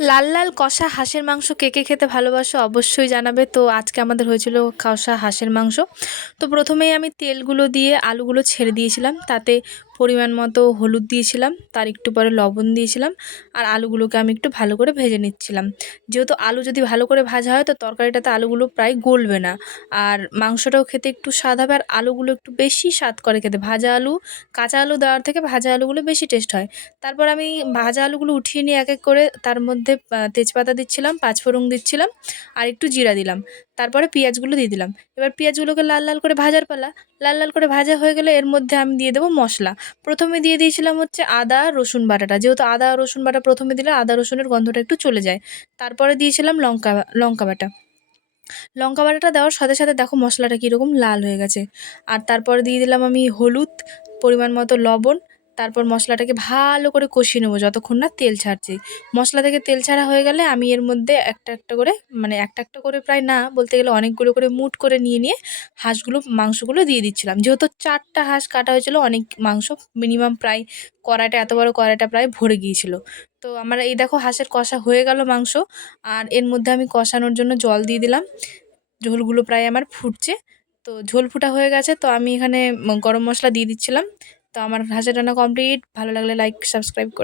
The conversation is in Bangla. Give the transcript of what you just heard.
লাল লাল কষা হাঁসের মাংস কে কে খেতে ভালোবাসো অবশ্যই জানাবে। তো আজকে আমাদের হয়েছিল কষা হাঁসের মাংস। তো প্রথমেই আমি তেলগুলো দিয়ে আলুগুলো ছেড়ে দিয়েছিলাম, তাতে পরিমাণ মতো হলুদ দিয়েছিলাম, তার একটু পরে লবণ দিয়েছিলাম, আর আলুগুলোকে আমি একটু ভালো করে ভেজে নিচ্ছিলাম। যেহেতু আলু যদি ভালো করে ভাজা হয় তো তরকারিটাতে আলুগুলো প্রায় গলবে না, আর মাংসটাও খেতে একটু স্বাদ হবে, আর আলুগুলো একটু বেশি স্বাদ করে খেতে। ভাজা আলু, কাঁচা আলু দেওয়ার থেকে ভাজা আলুগুলো বেশি টেস্ট হয়। তারপর আমি ভাজা আলুগুলো উঠিয়ে নিয়ে এক এক করে তার মধ্যে তেজপাতা দিচ্ছিলাম, পাঁচফোড়ন দিচ্ছিলাম, আর একটু জিরা দিলাম। তারপরে পেঁয়াজগুলো দিয়ে দিলাম। এবার পেঁয়াজগুলোকে লাল লাল করে ভাজার পালা। লাল লাল করে ভাজা হয়ে গেলে এর মধ্যে আমি দিয়ে দেবো মশলা। প্রথমে দিয়ে দিয়েছিলাম হচ্ছে আদা রসুন বাটাটা, যেহেতু আদা রসুন বাটা প্রথমে দিলে আদা রসুনের গন্ধটা একটু চলে যায়। তারপরে দিয়েছিলাম লঙ্কা লঙ্কা বাটা। লঙ্কা বাটাটা দেওয়ার সাথে সাথে দেখো মশলাটা কীরকম লাল হয়ে গেছে। আর তারপরে দিয়ে দিলাম আমি হলুদ, পরিমাণ মতো লবণ। তারপর মশলাটাকে ভালো করে কষিয়ে নেবো যতক্ষণ না তেল ছাড়ছে। মশলা থেকে তেল ছাড়া হয়ে গেলে আমি এর মধ্যে একটা একটা করে, মানে একটা একটা করে প্রায় না বলতে গেলে অনেকগুলো করে মুঠ করে নিয়ে নিয়ে মাংসগুলো দিয়ে দিচ্ছিলাম। যেহেতু 4টা হাঁস কাটা হয়েছিল, অনেক মাংস, মিনিমাম প্রায় কড়াইটা, এত বড় কড়াইটা প্রায় ভরে গিয়েছিল। তো আমার এই দেখো হাঁসের কষা হয়ে গেল মাংস। আর এর মধ্যে আমি কষানোর জন্য জল দিয়ে দিলাম। ঝোলগুলো প্রায় আমার ফুটছে। তো ঝোল ফুটা হয়ে গেছে, তো আমি এখানে গরম মশলা দিয়ে দিচ্ছিলাম। তো আমার হাঁসের রান্না কমপ্লিট। ভালো লাগলে লাইক সাবস্ক্রাইব করে